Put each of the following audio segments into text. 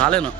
రాలేను.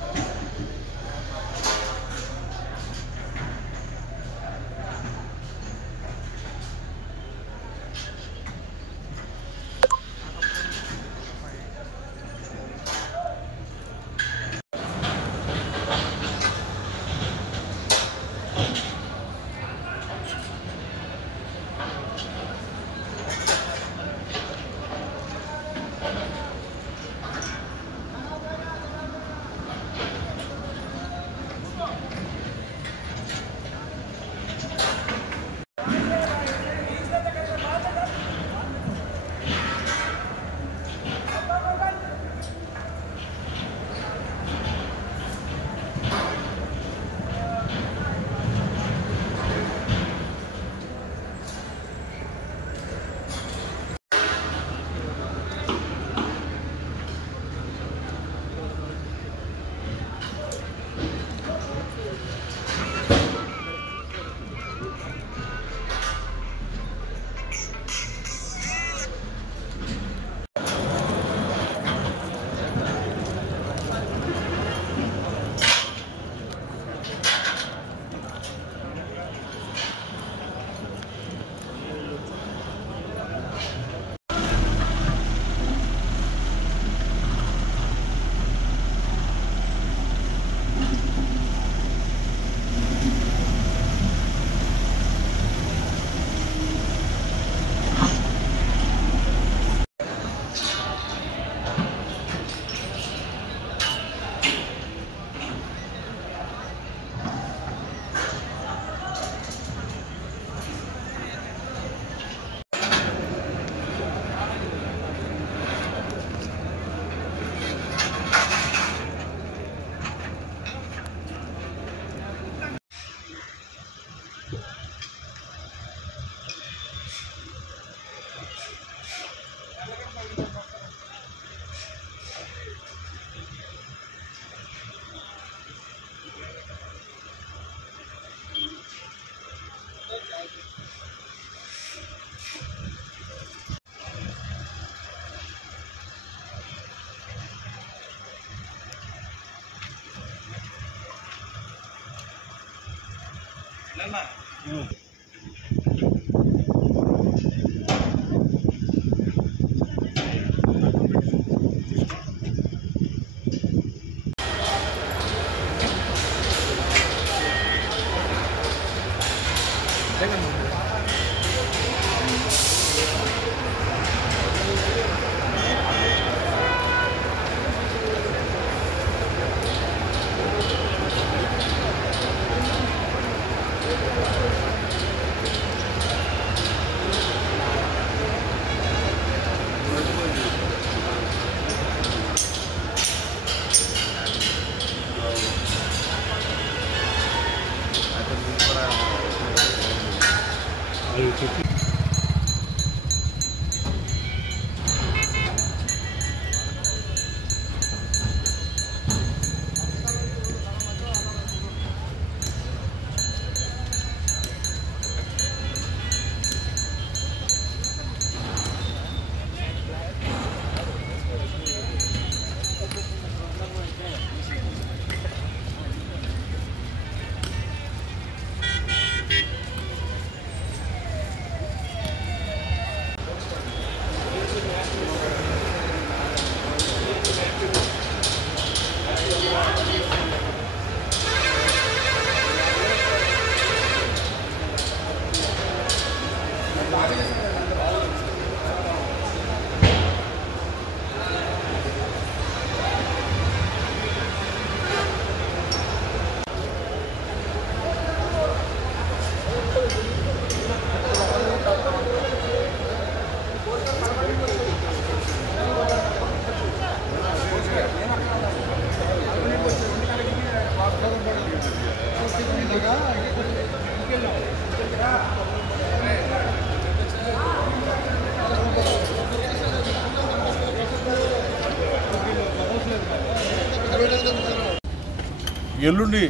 ఎల్లుండి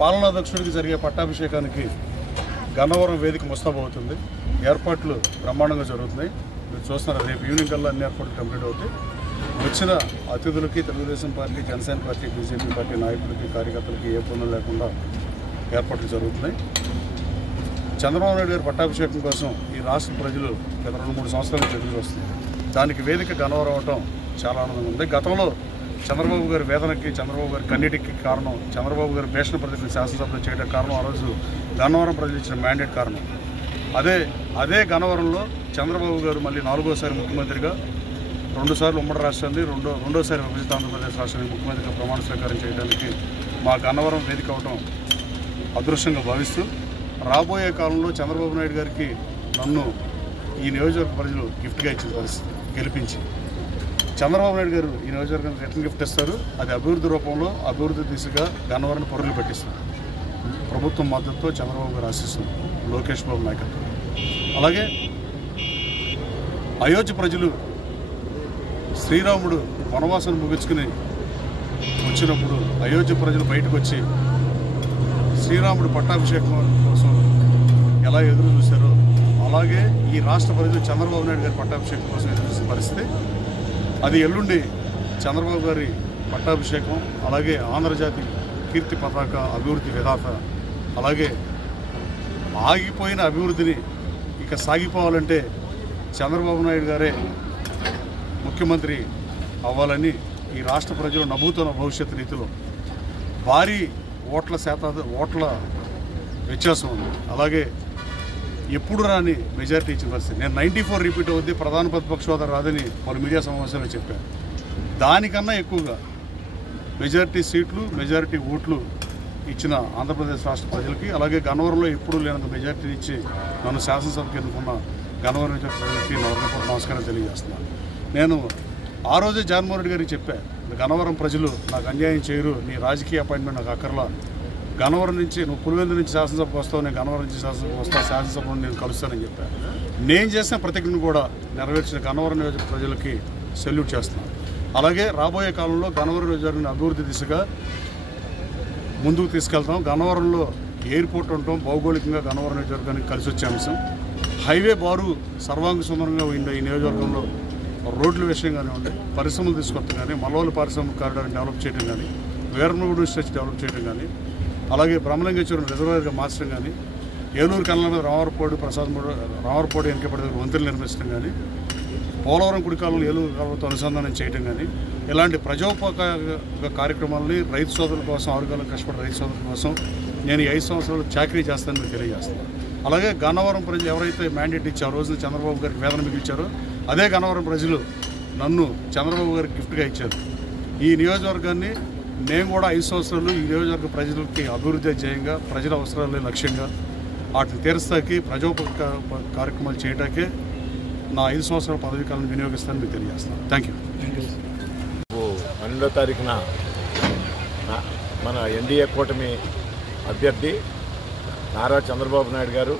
పాలనాధ్యక్షుడికి జరిగే పట్టాభిషేకానికి గన్నవరం వేదిక ముస్తాబవుతుంది. ఏర్పాట్లు బ్రహ్మాండంగా జరుగుతున్నాయి. మీరు చూస్తున్నారు, రేపు ఈవినింగ్ కల్లా అన్ని ఏర్పాట్లు కంప్లీట్ అవుతాయి. వచ్చిన అతిథులకి Telugu Desam party, Janasena party, BJP party నాయకులకి, కార్యకర్తలకి ఏ ఇబ్బందులు లేకుండా ఏర్పాట్లు జరుగుతున్నాయి. చంద్రబాబు నాయుడు గారి పట్టాభిషేకం కోసం ఈ రాష్ట్ర ప్రజలు గత 2-3 సంవత్సరాల నుంచి ఎదురు వస్తున్నారు. దానికి వేదిక గన్నవరం అవటం చాలా ఆనందంగా ఉంది. గతంలో చంద్రబాబు గారి వేదనకి, చంద్రబాబు గారి కన్నీటికి కారణం, చంద్రబాబు గారి భీషణ ప్రతిజ్ఞ శాసనసభలో చేయడం కారణం, ఆ రోజు గన్నవరం ప్రజలు ఇచ్చిన మ్యాండేట్ కారణం. అదే గన్నవరంలో చంద్రబాబు గారు మళ్ళీ 4వ ముఖ్యమంత్రిగా, 2 సార్లు ఉమ్మడి రాష్ట్రాన్ని, రెండోసారి విభజిత ఆంధ్రప్రదేశ్ రాష్ట్రానికి ముఖ్యమంత్రిగా ప్రమాణ స్వీకారం చేయడానికి మా గన్నవరం వేదిక అవడం అదృష్టంగా భావిస్తూ, రాబోయే కాలంలో చంద్రబాబు నాయుడు గారికి నన్ను ఈ నియోజకవర్గ ప్రజలు గిఫ్ట్గా ఇచ్చిన పరిస్థితి గెలిపించి, చంద్రబాబు నాయుడు గారు ఈ నియోజకవర్గానికి రిటర్న్ గిఫ్ట్ ఇస్తారు. అది అభివృద్ధి రూపంలో, అభివృద్ధి దిశగా గన్నవరాన్ని పరుగులు పెట్టిస్తారు. ప్రభుత్వం మద్దతుతో చంద్రబాబు గారు ఆశిస్తున్నారు, లోకేష్ బాబు నాయకత్వం. అలాగే అయోధ్య ప్రజలు శ్రీరాముడు వనవాసాన్ని ముగించుకుని వచ్చినప్పుడు అయోధ్య ప్రజలు బయటకు వచ్చి శ్రీరాముడు పట్టాభిషేకం కోసం ఎలా ఎదురు చూశారో, అలాగే ఈ రాష్ట్ర ప్రజలు చంద్రబాబు నాయుడు గారి పట్టాభిషేకం కోసం ఎదురు చూసిన పరిస్థితి. అది ఎల్లుండి చంద్రబాబు గారి పట్టాభిషేకం, అలాగే ఆంధ్రజాతి కీర్తి పతాక అభివృద్ధి విధాత, అలాగే ఆగిపోయిన అభివృద్ధిని ఇక సాగిపోవాలంటే చంద్రబాబు నాయుడు గారే ముఖ్యమంత్రి అవ్వాలని ఈ రాష్ట్ర ప్రజలు నభూతోన భవిష్యత్ రీతిలో భారీ ఓట్ల వ్యత్యాసం ఉంది. అలాగే ఎప్పుడు రాని మెజారిటీ ఇచ్చిన పరిస్థితి. నేను 94 రిపీట్ అవుద్ది, ప్రధాన ప్రతిపక్ష హోదా రాదని పలు మీడియా సమావేశాల్లో చెప్పాను. దానికన్నా ఎక్కువగా మెజారిటీ సీట్లు, మెజారిటీ ఓట్లు ఇచ్చిన ఆంధ్రప్రదేశ్ రాష్ట్ర ప్రజలకి, అలాగే గన్నవరంలో ఎప్పుడూ లేనంత మెజారిటీని ఇచ్చి నన్ను శాసనసభకి ఎన్నుకున్న గన్నవరం ప్రజలకి నమస్కారం తెలియజేస్తున్నాను. నేను ఆ రోజే జగన్మోహన్ రెడ్డి గారికి చెప్పాను, గన్నవరం ప్రజలు నాకు అన్యాయం చేయరు, నీ రాజకీయ అపాయింట్మెంట్ నాకు అక్కర్లా, గన్నవరం నుంచి నువ్వు పులివెందు నుంచి శాసనసభకు వస్తావు, నేను గన్నవరం నుంచి శాసనసభకు వస్తాను, శాసనసభలో నేను కలుస్తానని చెప్పాను. నేను చేసిన ప్రతిజ్ఞను కూడా నెరవేర్చిన గన్నవరం నియోజక ప్రజలకి సెల్యూట్ చేస్తున్నాను. అలాగే రాబోయే కాలంలో గన్నవరం నియోజకవర్గం అభివృద్ధి దిశగా ముందుకు తీసుకెళ్తాం. గన్నవరంలో ఎయిర్పోర్ట్ ఉండటం భౌగోళికంగా గన్నవరం నియోజకవర్గానికి కలిసి వచ్చే అంశం. హైవే బారు సర్వాంగ సుందరంగా ఉండే ఈ నియోజకవర్గంలో రోడ్ల విషయం కానివ్వండి, పరిశ్రమలు తీసుకొస్తాం కానీ, మల్లవల్లి పారిశ్రామిక కారిడార్ని డెవలప్ చేయడం కానీ, వీరనగూడు స్ట్రెచ్ డెవలప్ చేయడం కానీ, అలాగే బ్రహ్మలింగేశ్వరం రిజర్వాయర్గా మార్చడం కానీ, ఏలూరు కన్నల మీద రామవరపూడి వెనకబడి వంతులు నిర్మించడం కానీ, పోలవరం కుడికాలను ఏలూరు కాలంతో అనుసంధానం చేయడం కానీ, ఇలాంటి ప్రజోపకార కార్యక్రమాలని రైతు సోదరుల కోసం, ఆరుగాలం కష్టపడే రైతు సోదరుల కోసం నేను ఈ 5 సంవత్సరాలు చాకరీ చేస్తానని తెలియజేస్తాను. అలాగే గన్నవరం ప్రజలు ఎవరైతే మ్యాండేట్ ఇచ్చి ఆ రోజున చంద్రబాబు గారికి వేదన మిగిల్చారో, అదే గన్నవరం ప్రజలు నన్ను చంద్రబాబు గారికి గిఫ్ట్గా ఇచ్చారు. ఈ నియోజకవర్గాన్ని నేను కూడా 5 సంవత్సరాలు ఈ నియోజకవర్గ ప్రజలకి అభివృద్ధి ధ్యేయంగా, ప్రజల అవసరాలే లక్ష్యంగా వాటిని తీరుస్తాకి, ప్రజోపకార కార్యక్రమాలు చేయడానికే నా 5 సంవత్సరాల పదవీ కాలం వినియోగిస్తానని మీకు తెలియజేస్తాను. Thank you. 12వ తారీఖున మన ఎన్డీఏ కూటమి అభ్యర్థి నారా చంద్రబాబు నాయుడు గారు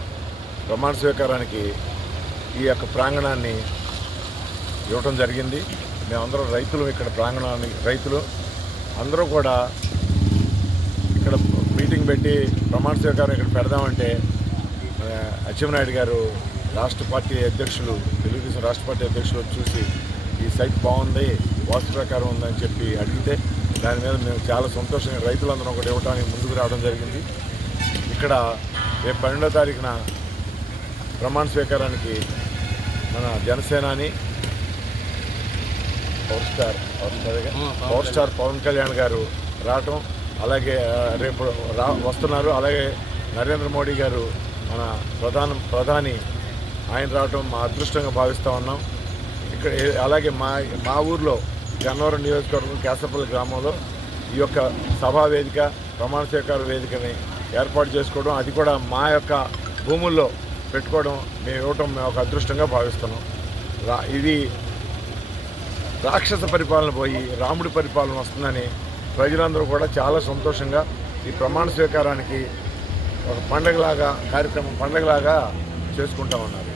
ప్రమాణ స్వీకారానికి ఈ యొక్క ప్రాంగణాన్ని ఇవ్వటం జరిగింది. మేమందరం రైతులు, ఇక్కడ రైతులు అందరూ కూడా ఇక్కడ మీటింగ్ పెట్టి ప్రమాణ స్వీకారం ఇక్కడ పెడదామంటే అచ్చెన్నాయుడు గారు రాష్ట్ర పార్టీ అధ్యక్షులు, తెలుగుదేశం రాష్ట్ర పార్టీ అధ్యక్షులు చూసి ఈ సైట్ బాగుంది, వాస్తు ప్రకారం ఉందని చెప్పి అడిగితే దాని మీద మేము చాలా సంతోషంగా రైతులందరం ఒకటి ఇవ్వడానికి ముందుకు రావడం జరిగింది. ఇక్కడ రేపు 12వ తారీఖున ప్రమాణ స్వీకారానికి మన జనసేనాని పవర్ స్టార్ పవన్ కళ్యాణ్ గారు రావటం, అలాగే రేపు వస్తున్నారు. అలాగే నరేంద్ర మోడీ గారు మన ప్రధాని ఆయన రావటం మా అదృష్టంగా భావిస్తూ ఉన్నాం. ఇక్కడ అలాగే మా ఊర్లో గన్నవరం నియోజకవర్గం కేసపల్లి గ్రామంలో ఈ యొక్క సభా వేదిక, ప్రమాణ స్వీకార వేదికని ఏర్పాటు చేసుకోవడం, అది కూడా మా యొక్క భూముల్లో పెట్టుకోవడం మేము ఇవ్వటం మేము ఒక అదృష్టంగా భావిస్తున్నాం. ఇది రాక్షస పరిపాలన పోయి రాముడి పరిపాలన వస్తుందని ప్రజలందరూ కూడా చాలా సంతోషంగా ఈ ప్రమాణ స్వీకారానికి ఒక పండగలాగా చేసుకుంటూ ఉన్నారు.